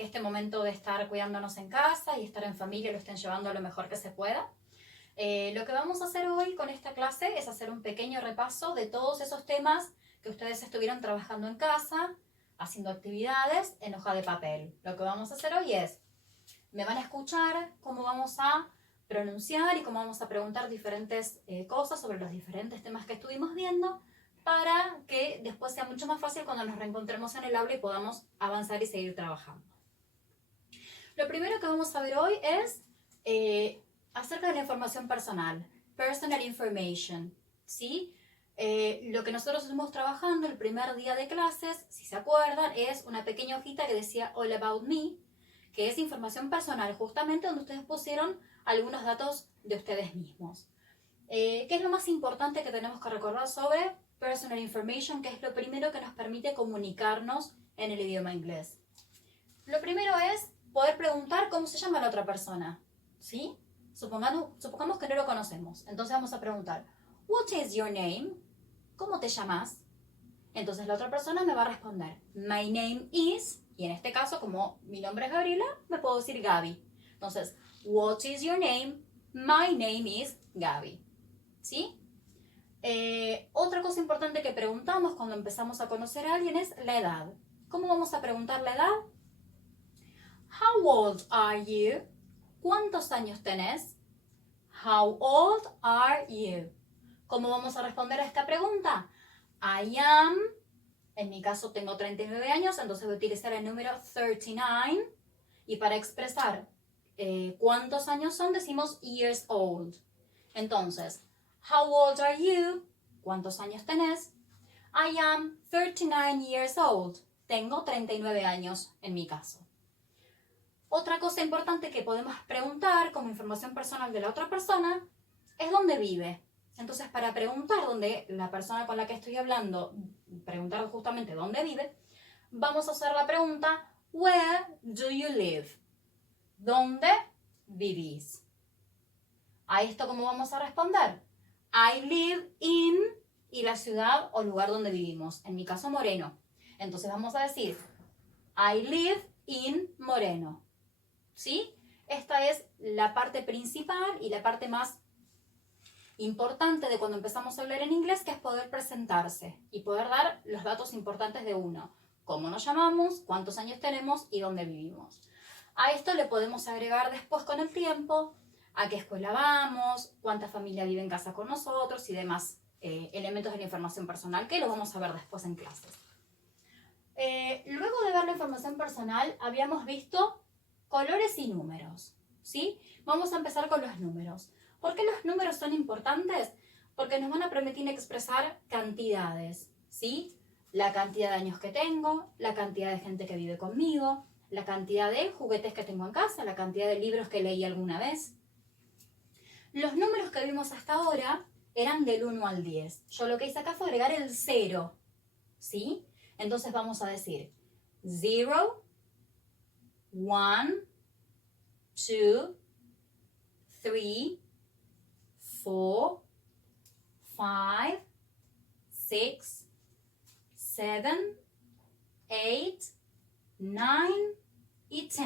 que este momento de estar cuidándonos en casa y estar en familia lo estén llevando lo mejor que se pueda. Lo que vamos a hacer hoy con esta clase es hacer un pequeño repaso de todos esos temas que ustedes estuvieron trabajando en casa, haciendo actividades en hoja de papel. Lo que vamos a hacer hoy es, me van a escuchar cómo vamos a pronunciar y cómo vamos a preguntar diferentes cosas sobre los diferentes temas que estuvimos viendo para que después sea mucho más fácil cuando nos reencontremos en el aula y podamos avanzar y seguir trabajando. Lo primero que vamos a ver hoy es acerca de la información personal, personal information, ¿sí? Lo que nosotros estuvimos trabajando el primer día de clases, si se acuerdan, es una pequeña hojita que decía All About Me, que es información personal, justamente donde ustedes pusieron algunos datos de ustedes mismos. ¿Qué es lo más importante que tenemos que recordar sobre personal information? Que es lo primero que nos permite comunicarnos en el idioma inglés. Lo primero es poder preguntar cómo se llama la otra persona, ¿sí? Supongamos que no lo conocemos, entonces vamos a preguntar, What is your name? ¿Cómo te llamas? Entonces la otra persona me va a responder, My name is, y en este caso, como mi nombre es Gabriela, me puedo decir Gaby. Entonces, What is your name? My name is Gaby. ¿Sí? Otra cosa importante que preguntamos cuando empezamos a conocer a alguien es la edad. ¿Cómo vamos a preguntar la edad? How old are you? ¿Cuántos años tenés? How old are you? ¿Cómo vamos a responder a esta pregunta? I am, en mi caso tengo 39 años, entonces voy a utilizar el número 39. Y para expresar cuántos años son, decimos years old. Entonces, how old are you? ¿Cuántos años tenés? I am 39 years old. Tengo 39 años en mi caso. Otra cosa importante que podemos preguntar como información personal de la otra persona es dónde vive. Entonces, para preguntar dónde la persona con la que estoy hablando, preguntar justamente dónde vive, vamos a hacer la pregunta Where do you live? ¿Dónde vivís? ¿A esto cómo vamos a responder? I live in, y la ciudad o lugar donde vivimos. En mi caso, Moreno. Entonces vamos a decir I live in Moreno. ¿Sí? Esta es la parte principal y la parte más importante de cuando empezamos a hablar en inglés, que es poder presentarse y poder dar los datos importantes de uno. Cómo nos llamamos, cuántos años tenemos y dónde vivimos. A esto le podemos agregar después con el tiempo a qué escuela vamos, cuánta familia vive en casa con nosotros y demás elementos de la información personal que lo vamos a ver después en clases. Luego de ver la información personal, habíamos visto colores y números, ¿sí? Vamos a empezar con los números. ¿Por qué los números son importantes? Porque nos van a permitir expresar cantidades, ¿sí? La cantidad de años que tengo, la cantidad de gente que vive conmigo, la cantidad de juguetes que tengo en casa, la cantidad de libros que leí alguna vez. Los números que vimos hasta ahora eran del 1 al 10. Yo lo que hice acá fue agregar el 0, ¿sí? Entonces vamos a decir 0, 1, 2, 3, 4, 5, 6, 7, 8, 9 y 10.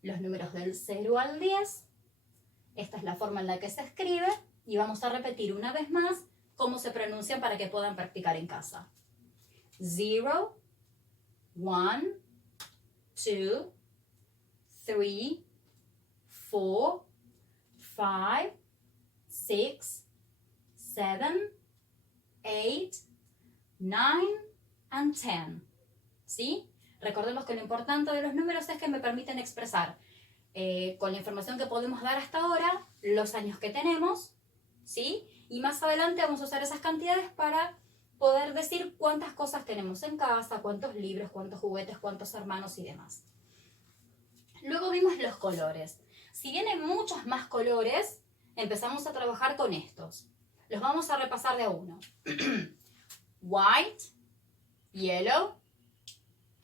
Los números del 0 al 10. Esta es la forma en la que se escribe y vamos a repetir una vez más cómo se pronuncian para que puedan practicar en casa. 0, 1, 2, 3, 4, 5, 6, 7, 8, 9 and 10. ¿Sí? Recordemos que lo importante de los números es que me permiten expresar con la información que podemos dar hasta ahora los años que tenemos, ¿sí? Y más adelante vamos a usar esas cantidades para poder decir cuántas cosas tenemos en casa, cuántos libros, cuántos juguetes, cuántos hermanos y demás. Luego vimos los colores. Si bien hay muchos más colores, empezamos a trabajar con estos. Los vamos a repasar de a uno. White, yellow,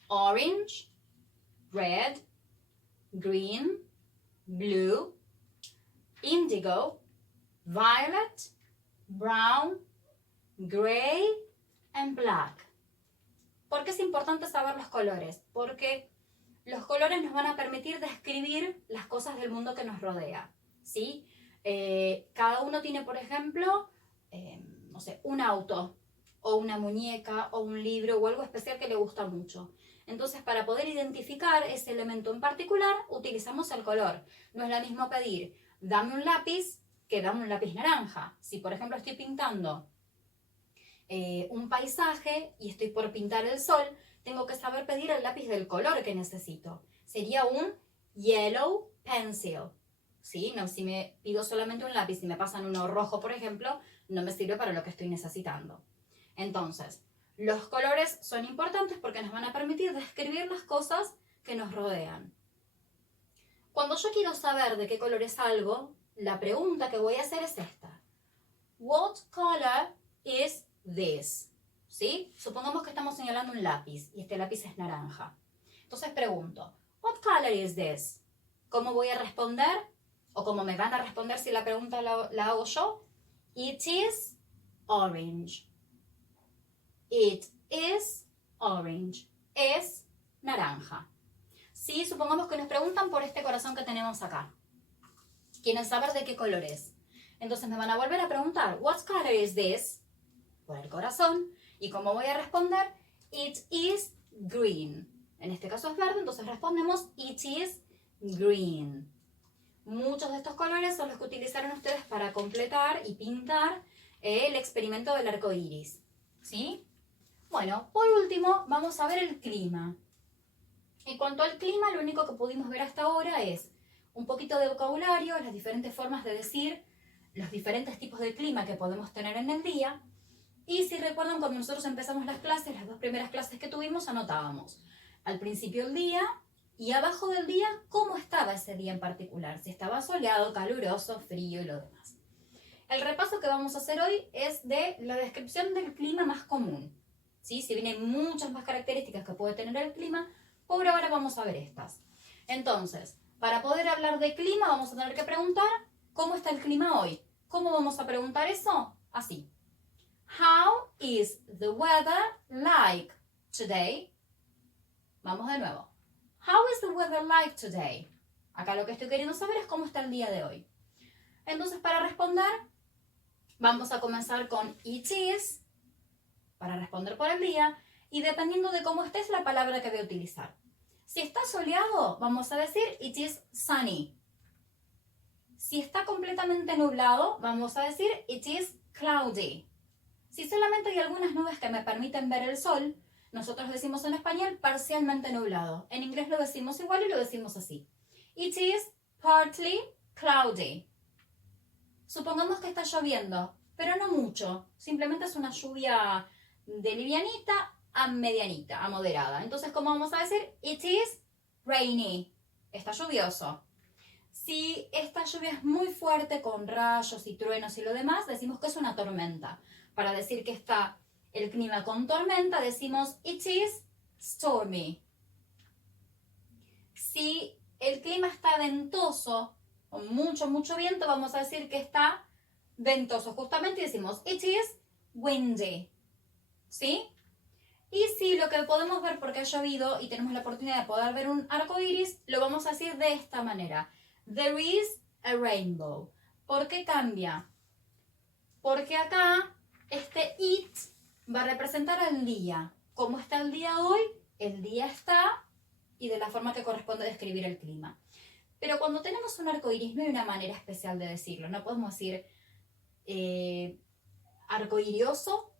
orange, red, green, blue, indigo, violet, brown, gray and black. ¿Por qué es importante saber los colores? Porque Los colores nos van a permitir describir las cosas del mundo que nos rodea, ¿sí? Cada uno tiene, por ejemplo, no sé, un auto, o una muñeca, o un libro, o algo especial que le gusta mucho. Entonces, para poder identificar ese elemento en particular, utilizamos el color. No es lo mismo pedir, dame un lápiz, que dame un lápiz naranja. Si, por ejemplo, estoy pintando un paisaje y estoy por pintar el sol, tengo que saber pedir el lápiz del color que necesito. Sería un yellow pencil. ¿Sí? No, si me pido solamente un lápiz y me pasan uno rojo, por ejemplo, no me sirve para lo que estoy necesitando. Entonces, los colores son importantes porque nos van a permitir describir las cosas que nos rodean. Cuando yo quiero saber de qué color es algo, la pregunta que voy a hacer es esta. What color is this? ¿Sí? Supongamos que estamos señalando un lápiz y este lápiz es naranja. Entonces pregunto, what color is this? ¿Cómo voy a responder? O cómo me van a responder si la pregunta la hago yo. It is orange. It is orange. Es naranja. Sí, supongamos que nos preguntan por este corazón que tenemos acá. Quieren saber de qué color es. Entonces me van a volver a preguntar, what color is this? Por el corazón. ¿Y cómo voy a responder? It is green. En este caso es verde, entonces respondemos, it is green. Muchos de estos colores son los que utilizaron ustedes para completar y pintar el experimento del arco iris. ¿Sí? Bueno, por último, vamos a ver el clima. En cuanto al clima, lo único que pudimos ver hasta ahora es un poquito de vocabulario, las diferentes formas de decir, los diferentes tipos de clima que podemos tener en el día. Y si recuerdan, cuando nosotros empezamos las clases, las 2 primeras clases que tuvimos, anotábamos al principio el día y abajo del día cómo estaba ese día en particular, si estaba soleado, caluroso, frío y lo demás. El repaso que vamos a hacer hoy es de la descripción del clima más común. ¿Sí? Si bien hay muchas más características que puede tener el clima, por ahora vamos a ver estas. Entonces, para poder hablar de clima vamos a tener que preguntar ¿cómo está el clima hoy? ¿Cómo vamos a preguntar eso? Así. How is the weather like today? Vamos de nuevo. How is the weather like today? Acá lo que estoy queriendo saber es cómo está el día de hoy. Entonces, para responder, vamos a comenzar con it is, para responder por el día, y dependiendo de cómo esté es la palabra que voy a utilizar. Si está soleado, vamos a decir it is sunny. Si está completamente nublado, vamos a decir it is cloudy. Si solamente hay algunas nubes que me permiten ver el sol, nosotros decimos en español parcialmente nublado. En inglés lo decimos igual y lo decimos así. It is partly cloudy. Supongamos que está lloviendo, pero no mucho. Simplemente es una lluvia de livianita a medianita, a moderada. Entonces, ¿cómo vamos a decir? It is rainy. Está lluvioso. Si esta lluvia es muy fuerte con rayos y truenos y lo demás, decimos que es una tormenta. Para decir que está el clima con tormenta, decimos it is stormy. Si el clima está ventoso, con mucho viento, vamos a decir que está ventoso justamente y decimos it is windy. ¿Sí? Y si lo que podemos ver porque ha llovido y tenemos la oportunidad de poder ver un arco iris, lo vamos a decir de esta manera. There is a rainbow. ¿Por qué cambia? Porque acá este it va a representar el día. ¿Cómo está el día hoy? El día está y de la forma que corresponde describir el clima. Pero cuando tenemos un arco iris no hay una manera especial de decirlo. No podemos decir arcoirioso,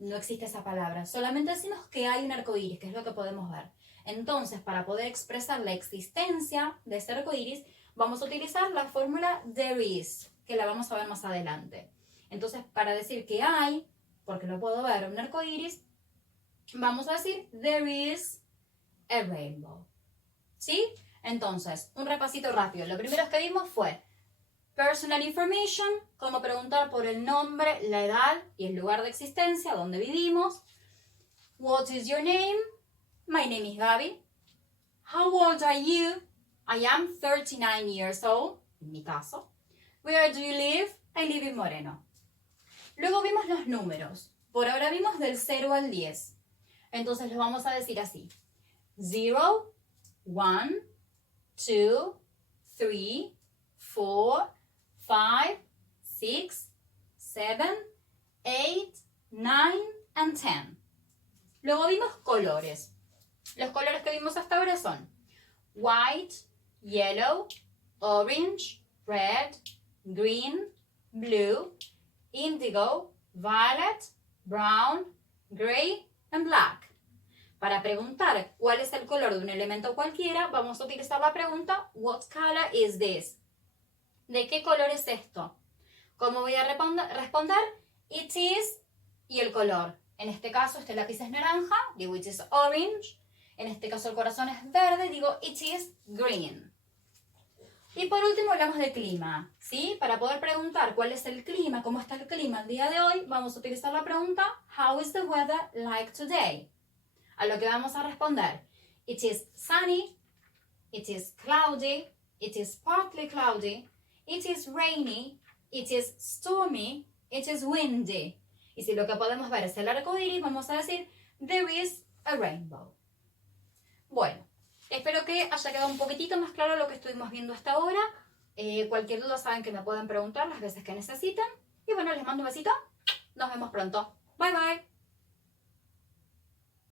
no existe esa palabra. Solamente decimos que hay un arco iris, que es lo que podemos ver. Entonces, para poder expresar la existencia de ese arco iris, vamos a utilizar la fórmula there is, que la vamos a ver más adelante. Entonces, para decir que hay, porque lo puedo ver, un arco iris, vamos a decir there is a rainbow. ¿Sí? Entonces, un repasito rápido. Lo primero que vimos fue personal information, como preguntar por el nombre, la edad y el lugar de existencia, donde vivimos. What is your name? My name is Gaby. How old are you? I am 39 years old, en mi caso. Where do you live? I live in Moreno. Luego vimos los números. Por ahora vimos del 0 al 10. Entonces los vamos a decir así. 0, 1, 2, 3, 4, 5, 6, 7, 8, 9, and 10. Luego vimos colores. Los colores que vimos hasta ahora son white, yellow, orange, red, green, blue, indigo, violet, brown, gray, and black. Para preguntar cuál es el color de un elemento cualquiera, vamos a utilizar la pregunta What color is this? ¿De qué color es esto? ¿Cómo voy a responder? It is y el color. En este caso, este lápiz es naranja, digo it is orange. En este caso el corazón es verde, digo it is green. Y por último hablamos de clima, ¿sí? Para poder preguntar cuál es el clima, cómo está el clima el día de hoy, vamos a utilizar la pregunta How is the weather like today? A lo que vamos a responder It is sunny, it is cloudy, it is partly cloudy, it is rainy, it is stormy, it is windy. Y si lo que podemos ver es el arco iris, vamos a decir There is a rainbow. Bueno, espero que haya quedado un poquitito más claro lo que estuvimos viendo hasta ahora. Cualquier duda saben que me pueden preguntar las veces que necesiten. Y bueno, les mando un besito. Nos vemos pronto. Bye bye.